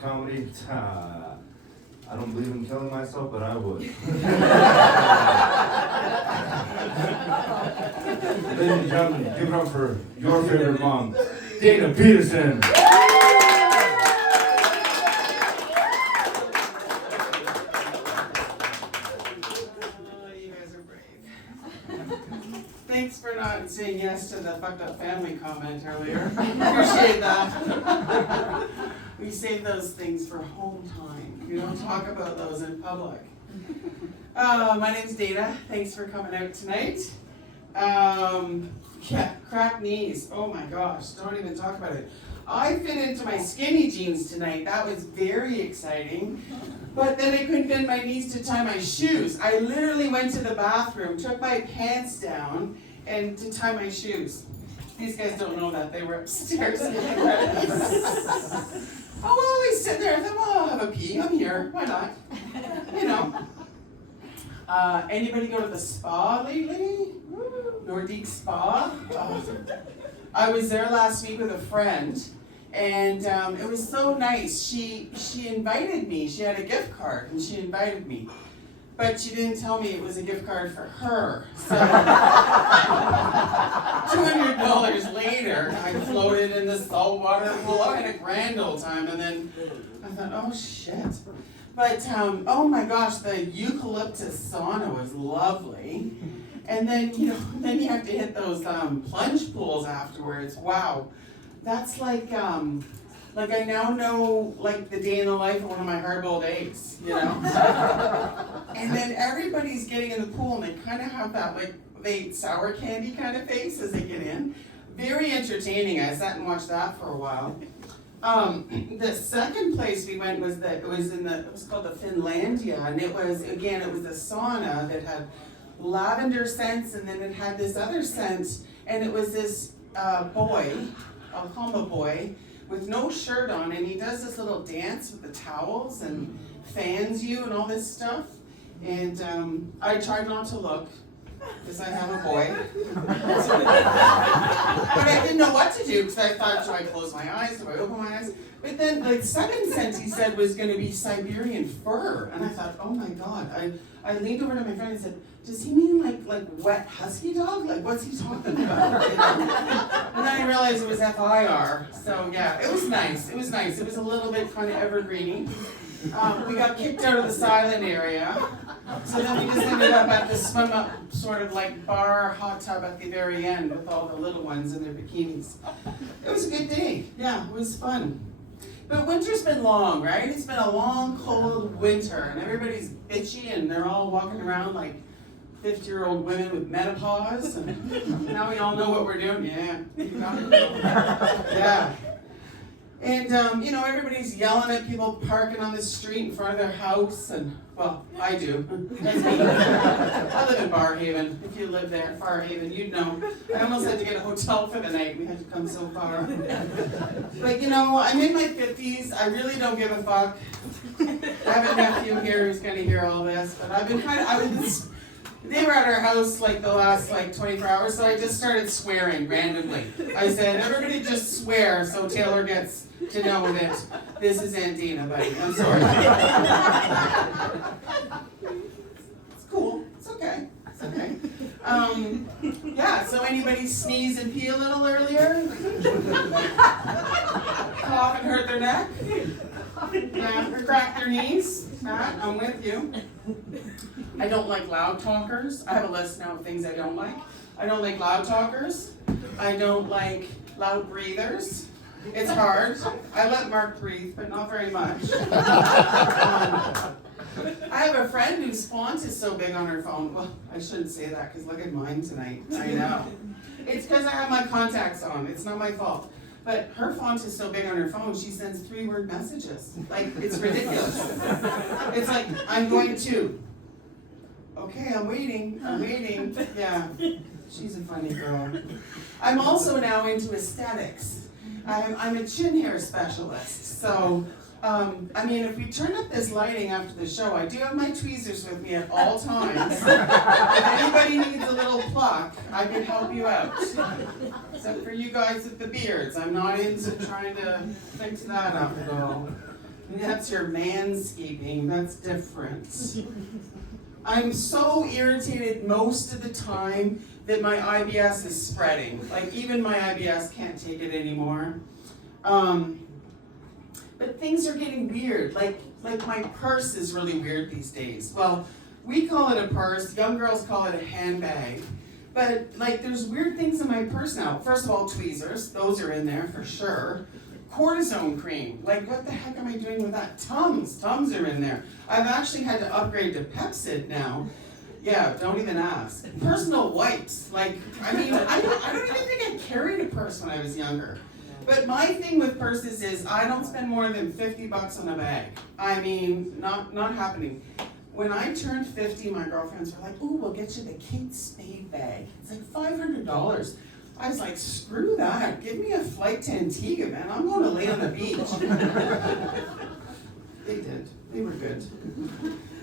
Comedy, I don't believe in killing myself, but I would. Ladies and gentlemen, give it up for your favorite mom, Dana Peterson. Thanks for not saying yes to the fucked up family comment earlier. Appreciate that. We save those things for home time. We don't talk about those in public. My name's Dana. Thanks for coming out tonight. Yeah, cracked knees. Oh my gosh, don't even talk about it. I fit into my skinny jeans tonight. That was very exciting. But then I couldn't bend my knees to tie my shoes. I literally went to the bathroom, took my pants down, and to tie my shoes. These guys don't know that. They were upstairs. Oh, well, we sit there. I thought, well, I'll have a pee. I'm here. Why not? You know. Anybody go to the spa lately? Nordique Spa? I was there last week with a friend. And it was so nice. She invited me. She had a gift card, and she invited me. But she didn't tell me it was a gift card for her. So $200 later, I floated in the saltwater pool. I had a grand old time, and then I thought, oh shit. But oh my gosh, the eucalyptus sauna was lovely. And then then you have to hit those plunge pools afterwards. Wow. That's like I now know like the day in the life of one of my hard-boiled eggs, you know? And then everybody's getting in the pool and they kind of have that like they eat sour candy kind of face as they get in. Very entertaining. I sat and watched that for a while. The second place we went was it was called the Finlandia, and it was a sauna that had lavender scents, and then it had this other scent, and it was this boy, I'll call him a boy, with no shirt on, and he does this little dance with the towels and fans you and all this stuff. And I tried not to look, because I have a boy. But I didn't know what to do, because I thought, do I close my eyes? Do I open my eyes? But then the second scent he said was going to be Siberian fur. And I thought, oh my God. I leaned over to my friend and said, does he mean like wet husky dog? Like, what's he talking about? You know? And then I realized it was FIR. So yeah, it was nice. It was nice. It was a little bit kind of evergreeny. We got kicked out of the silent area. So then we just ended up at the swim up sort of like bar hot tub at the very end with all the little ones in their bikinis. It was a good day. Yeah, it was fun. But winter's been long, right? It's been a long, cold winter, and everybody's bitchy, and they're all walking around like 50-year-old women with menopause. And now we all know what we're doing. Yeah, you got it. Yeah. And, everybody's yelling at people parking on the street in front of their house, and, well, I do. That's me. I live in Barhaven. If you live there, Barhaven, you'd know. I almost had to get a hotel for the night. We had to come so far. But, I'm in my 50s. I really don't give a fuck. I have a nephew here who's going to hear all this, but they were at our house like the last 24 hours, so I just started swearing randomly. I said, everybody just swear so Taylor gets to know that this is Aunt Dina, buddy. I'm sorry. It's cool. It's okay. It's okay. So anybody sneeze and pee a little earlier? Cough and hurt their neck? Yeah, or crack their knees? I'm with you. I don't like loud talkers. I have a list now of things I don't like. I don't like loud talkers. I don't like loud breathers. It's hard. I let Mark breathe, but not very much. I have a friend whose font is so big on her phone. Well, I shouldn't say that, because look at mine tonight. I know. It's because I have my contacts on. It's not my fault. But her font is so big on her phone, she sends 3-word messages. Like, it's ridiculous. It's like, I'm going to. Okay, I'm waiting. Yeah, she's a funny girl. I'm also now into aesthetics. I'm a chin hair specialist. So, if we turn up this lighting after the show, I do have my tweezers with me at all times. If anybody needs a little pluck, I can help you out. Except for you guys with the beards. I'm not into trying to fix that up at all. That's your manscaping, that's different. I'm so irritated most of the time that my IBS is spreading. Like even my IBS can't take it anymore. But things are getting weird. Like my purse is really weird these days. Well, we call it a purse, young girls call it a handbag. But like there's weird things in my purse now. First of all, tweezers, those are in there for sure. Cortisone cream, like what the heck am I doing with that? Tums are in there. I've actually had to upgrade to Pepsid now. Yeah, don't even ask. Personal wipes, like, I mean, I don't even think I carried a purse when I was younger. But my thing with purses is I don't spend more than $50 on a bag. I mean, not happening. When I turned 50, my girlfriends were like, ooh, we'll get you the Kate Spade bag. It's like $500. I was like, screw that. Give me a flight to Antigua, man. I'm going to lay on the beach. They did. They were good.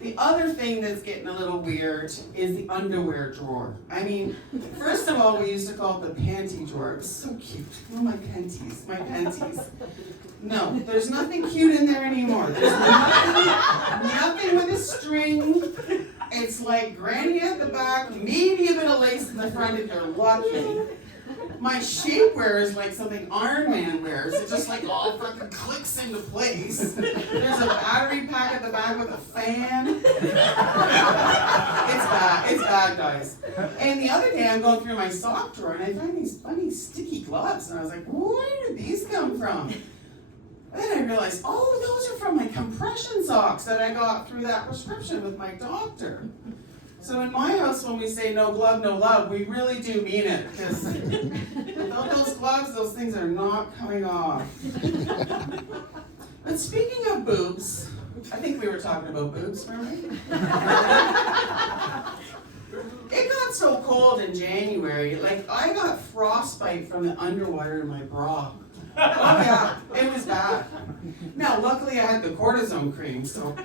The other thing that's getting a little weird is the underwear drawer. I mean, first of all, we used to call it the panty drawer. It was so cute. Oh, my panties. No, there's nothing cute in there anymore. There's nothing with a string. It's like granny at the back, maybe a bit of lace in the front if you're lucky. My shapewear is like something Iron Man wears. It just like all fucking clicks into place. There's a battery pack at the back with a fan. It's bad, guys. And the other day I'm going through my sock drawer and I find these funny sticky gloves. And I was like, where did these come from? And then I realized, oh, those are from my compression socks that I got through that prescription with my doctor. So in my house, when we say no glove, no love, we really do mean it. Because without those gloves, those things are not coming off. But speaking of boobs, I think we were talking about boobs, weren't we? It got so cold in January, like I got frostbite from the underwire in my bra. Oh yeah, it was bad. Now, luckily I had the cortisone cream, so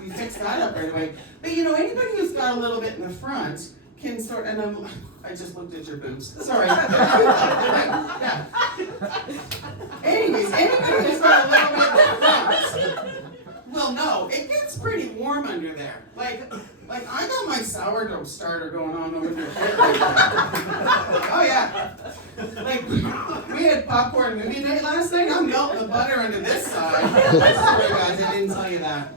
we fixed that up right away. But you know, anybody who's got a little bit in the front can sort, and I just looked at your boobs. Sorry. Yeah. Anyways, anybody who's got a little bit in the front will know it gets pretty warm under there. Like I got my sourdough starter going on over there. Oh yeah. Like we had popcorn movie night last night. I'm melting the butter under this side. Sorry guys, I didn't tell you that.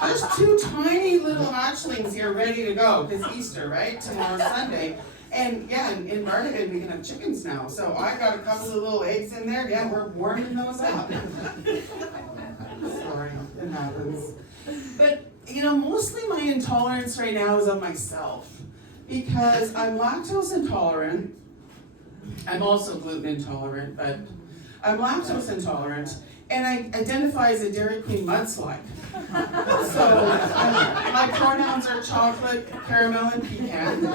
And there's 2 tiny little hatchlings here ready to go. It's Easter, right? Tomorrow's Sunday. And yeah, in Barnaby we can have chickens now. So I got a couple of little eggs in there. Yeah, we're warming those up. Sorry, it happens. But you know, mostly my intolerance right now is of myself. Because I'm lactose intolerant. I'm also gluten intolerant, but I'm lactose intolerant, and I identify as a Dairy Queen mudslide. So my pronouns are chocolate, caramel, and pecan.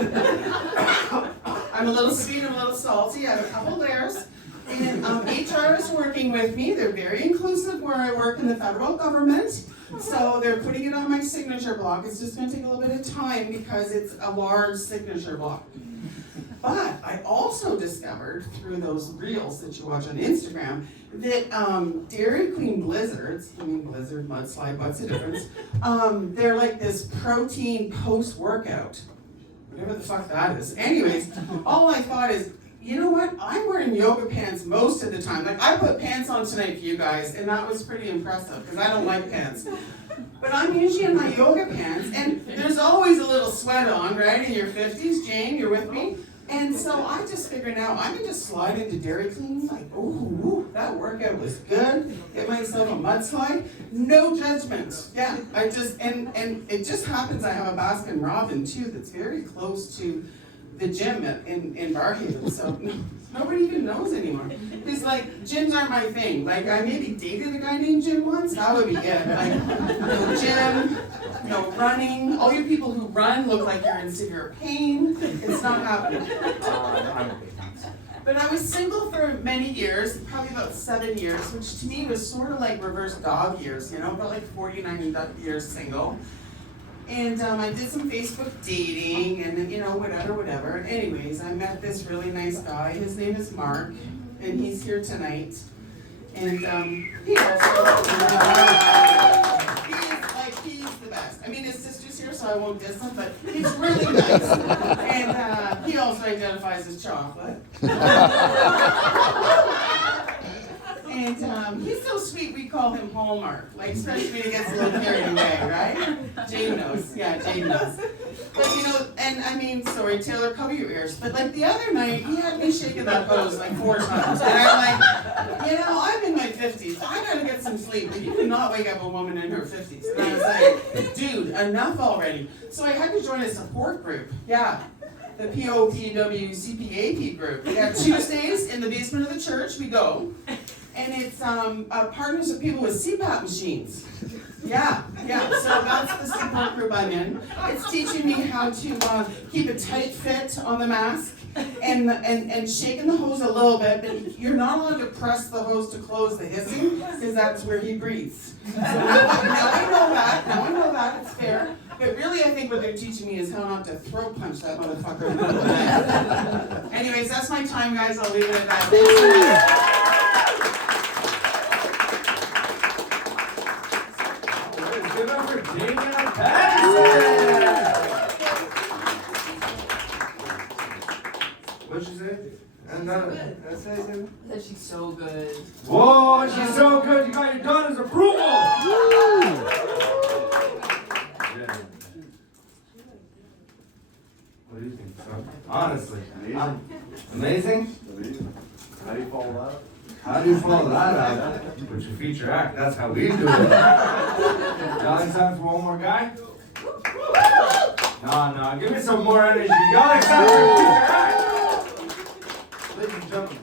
I'm a little sweet, I'm a little salty, I have a couple layers. And HR is working with me. They're very inclusive where I work in the federal government. So they're putting it on my signature block. It's just going to take a little bit of time because it's a large signature block. But I also discovered through those reels that you watch on Instagram that Dairy Queen blizzards, blizzard, mudslide, what's the difference? They're like this protein post-workout. Whatever the fuck that is. Anyways, all I thought is, you know what? I'm wearing yoga pants most of the time. Like, I put pants on tonight for you guys, and that was pretty impressive, because I don't like pants. But I'm usually in my yoga pants, and there's always a little sweat on, right? In your 50s, Jane, you're with me? And so I just figured now, I can just slide into Dairy Queen, like, ooh, that workout was good. Get myself a mudslide. No judgment. Yeah, and it just happens I have a Baskin Robbins, too, that's very close to the gym in Barhaven, so nobody even knows anymore. Because like gyms aren't my thing. Like I maybe dated a guy named Jim once, that would be good. Like no gym, no running. All you people who run look like you're in severe pain. It's not happening. But I was single for many years, probably about 7 years, which to me was sort of like reverse dog years, about like 49 years single. And I did some Facebook dating and whatever. Anyways, I met this really nice guy. His name is Mark, and he's here tonight. And he he's the best. I mean, his sister's here, so I won't diss him, but he's really nice. And he also identifies as chocolate. And he's so sweet, we call him Hallmark. Like, especially when he gets a little carried away, right? Jane knows. Yeah, Jane knows. But, you know, and I mean, sorry, Taylor, cover your ears. But, like, the other night, he had me shaking that hose, like, 4 times. And I'm like, you know, I'm in my 50s. I gotta get some sleep. But you cannot wake up a woman in her 50s. And I was like, dude, enough already. So I had to join a support group. Yeah. The POPWCPAP group. We have Tuesdays in the basement of the church. We go. And it's partners of people with CPAP machines. Yeah. So that's the support group I'm in. It's teaching me how to keep a tight fit on the mask and shaking the hose a little bit, but you're not allowed to press the hose to close the hissing, because that's where he breathes. So now I know that, it's fair. But really, I think what they're teaching me is how not to throat punch that motherfucker in the middle of the night. Anyways, that's my time, guys. I'll leave it at that. Thanks so much. Give it up for Dana Patterson! What'd she say? And That she's so good. whoa, she's so good. You got your daughter's approval. Yeah. What do you think? Honestly, amazing. How do you follow that? How do you follow that up? Put your feature act. That's how we do it. Y'all excited for one more guy? No. Give me some more energy. Y'all excited for a feature act? Ladies and gentlemen.